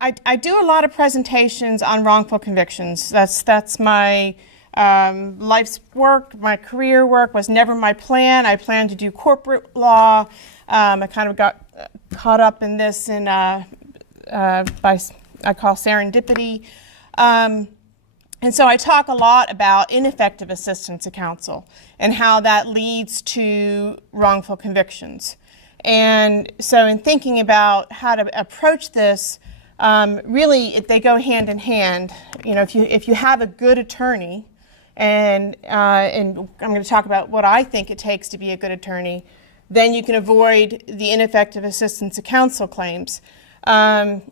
I do a lot of presentations on wrongful convictions. That's my life's work. My career work was never my plan. I planned to do corporate law. I kind of got caught up in this I call serendipity. And so I talk a lot about ineffective assistance of counsel and how that leads to wrongful convictions. And so in thinking about how to approach this, really they go hand in hand. You know, if you have a good attorney, and I'm going to talk about what I think it takes to be a good attorney, then you can avoid the ineffective assistance of counsel claims. And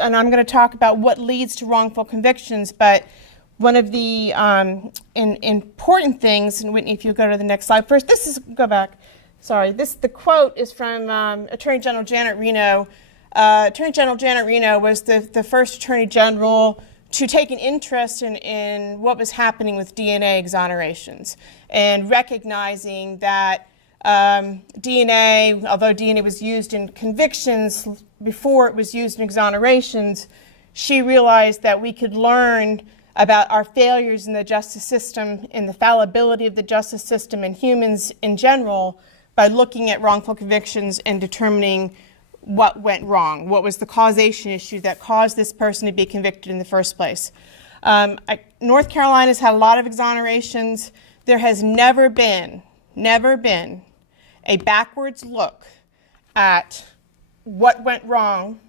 I'm going to talk about what leads to wrongful convictions, but one of the important things, and Whitney, if you go to the next slide first, the quote is from Attorney General Janet Reno. Attorney General Janet Reno was the first Attorney General to take an interest in what was happening with DNA exonerations and recognizing that DNA, although DNA was used in convictions before it was used in exonerations, she realized that we could learn about our failures in the justice system and the fallibility of the justice system and humans in general by looking at wrongful convictions and determining what went wrong, what was the causation issue that caused this person to be convicted in the first place. North Carolina's had a lot of exonerations. There has never been a backwards look at what went wrong,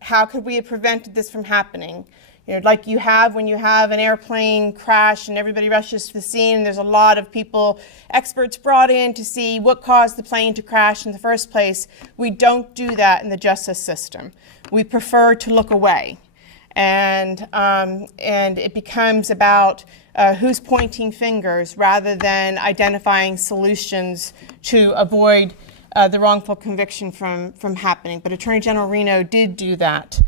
how could we have prevented this from happening. You know, like you have when you have an airplane crash and everybody rushes to the scene and there's a lot of people, experts brought in to see what caused the plane to crash in the first place. We don't do that in the justice system. We prefer to look away. And it becomes about who's pointing fingers rather than identifying solutions to avoid the wrongful conviction from happening. But Attorney General Reno did do that.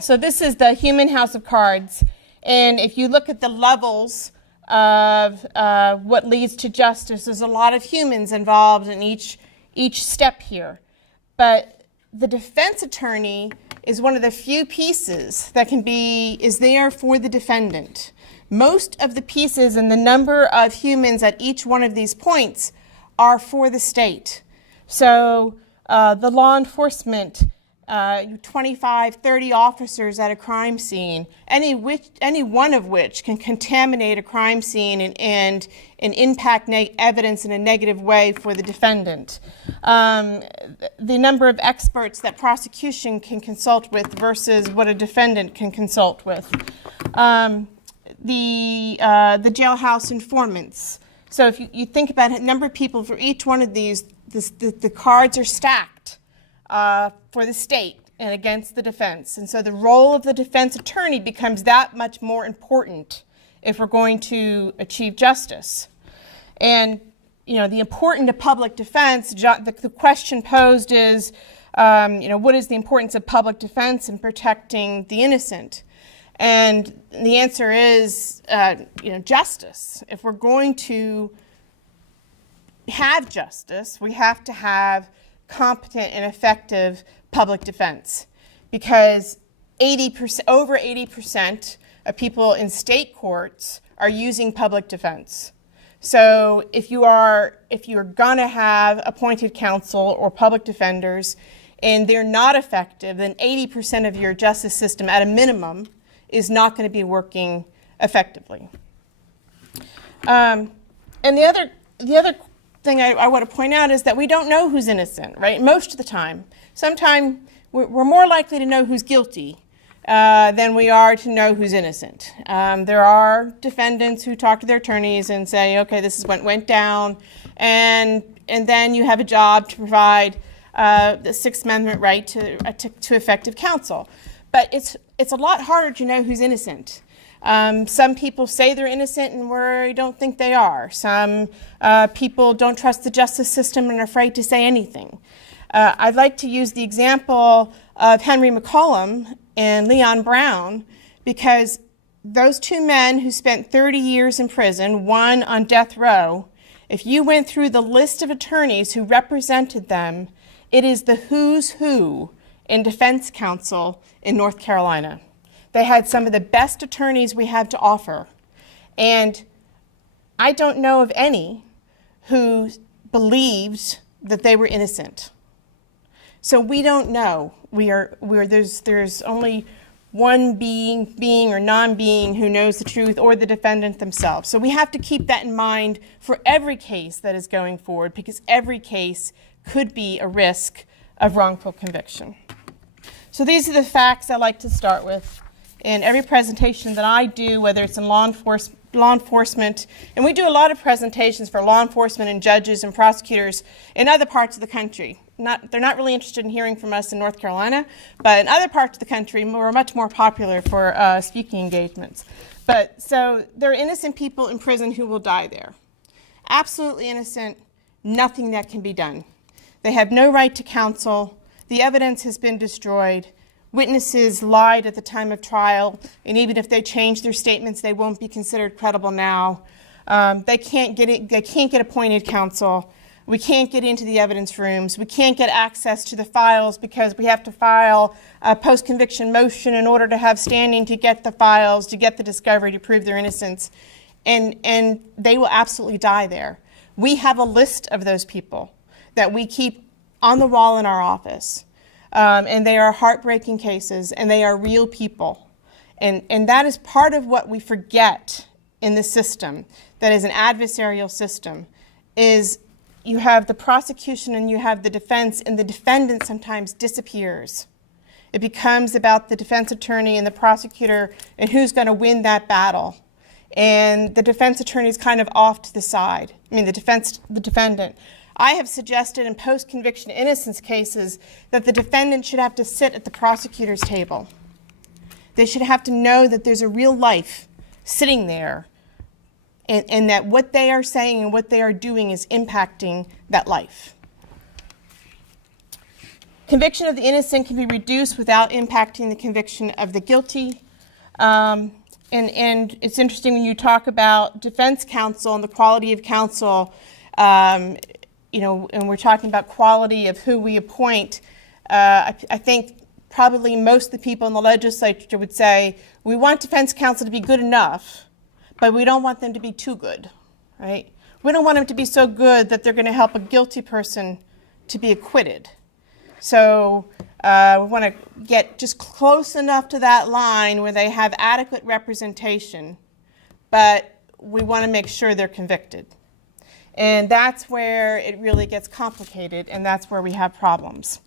So this is the human house of cards. And if you look at the levels of what leads to justice, there's a lot of humans involved in each step here. But the defense attorney is one of the few pieces that is there for the defendant. Most of the pieces and the number of humans at each one of these points are for the state. So the law enforcement, 25, 30 officers at a crime scene, any one of which can contaminate a crime scene and impact evidence in a negative way for the defendant. The number of experts that prosecution can consult with versus what a defendant can consult with. The jailhouse informants. So if you think about a number of people for each one of these, the cards are stacked for the state and against the defense. And so the role of the defense attorney becomes that much more important if we're going to achieve justice. And you know, the importance of public defense, the question posed is, what is the importance of public defense in protecting the innocent? And the answer is, justice. If we're going to have justice, we have to have competent and effective public defense, because over 80% of people in state courts are using public defense. So if you're going to have appointed counsel or public defenders and they're not effective, then 80% of your justice system at a minimum is not going to be working effectively. And the other thing I want to point out is that we don't know who's innocent, right? Most of the time. Sometimes we're more likely to know who's guilty than we are to know who's innocent. There are defendants who talk to their attorneys and say, okay, this is what went down, and then you have a job to provide the Sixth Amendment right to effective counsel. But it's a lot harder to know who's innocent. Some people say they're innocent and we don't think they are. Some people don't trust the justice system and are afraid to say anything. I'd like to use the example of Henry McCollum and Leon Brown, because those two men who spent 30 years in prison, one on death row, if you went through the list of attorneys who represented them, it is the who's who in defense counsel in North Carolina. They had some of the best attorneys we have to offer. And I don't know of any who believed that they were innocent. So we don't know. There's only one being or non-being who knows the truth, or the defendant themselves. So we have to keep that in mind for every case that is going forward, because every case could be a risk of wrongful conviction. So these are the facts I like to start with in every presentation that I do, whether it's in law enforcement, and we do a lot of presentations for law enforcement and judges and prosecutors in other parts of the country. They're not really interested in hearing from us in North Carolina, but in other parts of the country, we're much more popular for speaking engagements. So there are innocent people in prison who will die there. Absolutely innocent, nothing that can be done. They have no right to counsel. The evidence has been destroyed. Witnesses lied at the time of trial, and even if they change their statements, they won't be considered credible now. They can't get appointed counsel. We can't get into the evidence rooms. We can't get access to the files because we have to file a post-conviction motion in order to have standing to get the files, to get the discovery, to prove their innocence. And they will absolutely die there. We have a list of those people that we keep on the wall in our office. And they are heartbreaking cases, and they are real people. And that is part of what we forget in the system, that is an adversarial system, is you have the prosecution and you have the defense, and the defendant sometimes disappears. It becomes about the defense attorney and the prosecutor and who's going to win that battle. And the defense attorney is kind of off to the side. The defendant. I have suggested in post-conviction innocence cases that the defendant should have to sit at the prosecutor's table. They should have to know that there's a real life sitting there, and that what they are saying and what they are doing is impacting that life. Conviction of the innocent can be reduced without impacting the conviction of the guilty. And it's interesting when you talk about defense counsel and the quality of counsel, and we're talking about quality of who we appoint. I think probably most of the people in the legislature would say, we want defense counsel to be good enough, but we don't want them to be too good, right? We don't want them to be so good that they're going to help a guilty person to be acquitted. So we want to get just close enough to that line where they have adequate representation, but we want to make sure they're convicted. And that's where it really gets complicated, and that's where we have problems.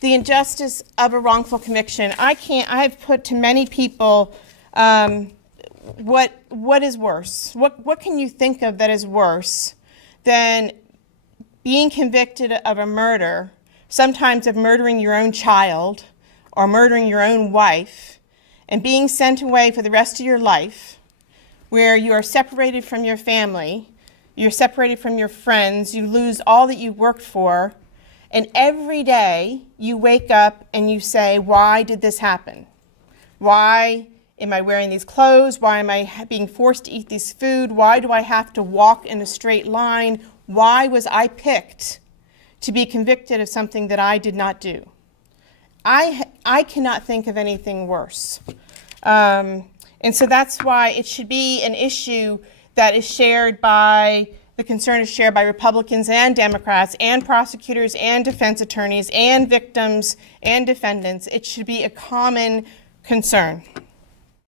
The injustice of a wrongful conviction. I've put to many people, what is worse? What can you think of that is worse than being convicted of a murder, sometimes of murdering your own child or murdering your own wife, and being sent away for the rest of your life, where you are separated from your family, you're separated from your friends, you lose all that you worked for, and every day you wake up and you say, why did this happen? Why am I wearing these clothes? Why am I being forced to eat this food? Why do I have to walk in a straight line? Why was I picked to be convicted of something that I did not do? I cannot think of anything worse. And so that's why it should be an issue that is shared by, the concern is shared by Republicans and Democrats and prosecutors and defense attorneys and victims and defendants. It should be a common concern.